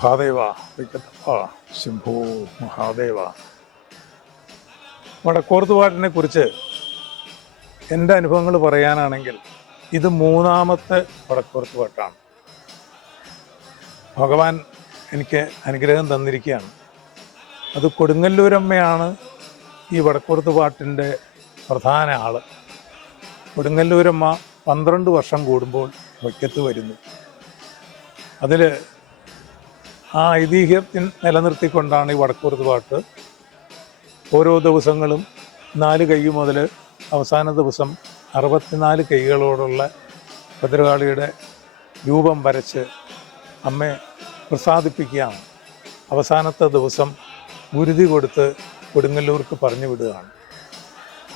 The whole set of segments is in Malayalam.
മഹാദേവ. വിക്കത്തപ്പ ശംഭു മഹാദേവ. വടക്കോർത്തുപാട്ടിനെ കുറിച്ച് എന്റെ അനുഭവങ്ങൾ പറയാനാണെങ്കിൽ ഇത് മൂന്നാമത്തെ വടക്കോർത്തുപാട്ടാണ് ഭഗവാൻ എനിക്ക് അനുഗ്രഹം തന്നിരിക്കുകയാണ്. അത് കൊടുങ്ങല്ലൂരമ്മയാണ് ഈ വടക്കോർത്തുപാട്ടിന്റെ പ്രധാന ആൾ കൊടുങ്ങല്ലൂരമ്മ പന്ത്രണ്ട് വർഷം കൂടുമ്പോൾ വയ്ക്കത്ത് വരുന്നു. അതിൽ ആ ഐതിഹ്യം നിലനിർത്തിക്കൊണ്ടാണ് ഈ വടക്കൂർത്ത് പാട്ട്. ഓരോ ദിവസങ്ങളും നാല് കൈ മുതൽ അവസാന ദിവസം അറുപത്തിനാല് കൈകളോടുള്ള ഭദ്രകാളിയുടെ രൂപം വരച്ച് അമ്മയെ പ്രസാദിപ്പിക്കുകയാണ്. അവസാനത്തെ ദിവസം ഗുരുതി കൊടുത്ത് കൊടുങ്ങല്ലൂർക്ക് പറഞ്ഞു വിടുകയാണ്.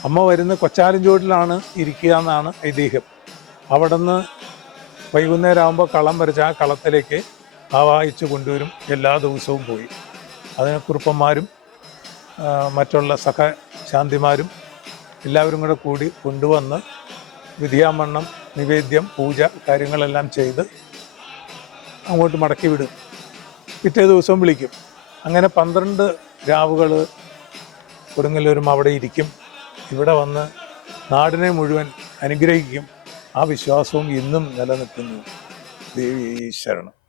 അമ്മ വരുന്ന കൊച്ചാലിഞ്ചോട്ടിലാണ് ഇരിക്കുക എന്നാണ് ഐതിഹ്യം. അവിടുന്ന് വൈകുന്നേരം ആകുമ്പോൾ കളം വരച്ച് ആ കളത്തിലേക്ക് ആവാഹിച്ച് കൊണ്ടുവരും. എല്ലാ ദിവസവും പോയി. അതിന് കുറുപ്പന്മാരും മറ്റുള്ള സഹ ശാന്തിമാരും എല്ലാവരും കൂടെ കൂടി കൊണ്ടുവന്ന് വിധിയാമണ്ണം നിവേദ്യം പൂജ കാര്യങ്ങളെല്ലാം ചെയ്ത് അങ്ങോട്ട് മടക്കി വിടും. പിറ്റേ ദിവസവും വിളിക്കും. അങ്ങനെ പന്ത്രണ്ട് രാവുകൾ കൊടുങ്ങല്ലൂരും അവിടെ ഇരിക്കും. ഇവിടെ വന്ന് നാടിനെ മുഴുവൻ അനുഗ്രഹിക്കും. ആ വിശ്വാസവും ഇന്നും നിലനിൽക്കുന്നു. ദേവി ശരണം.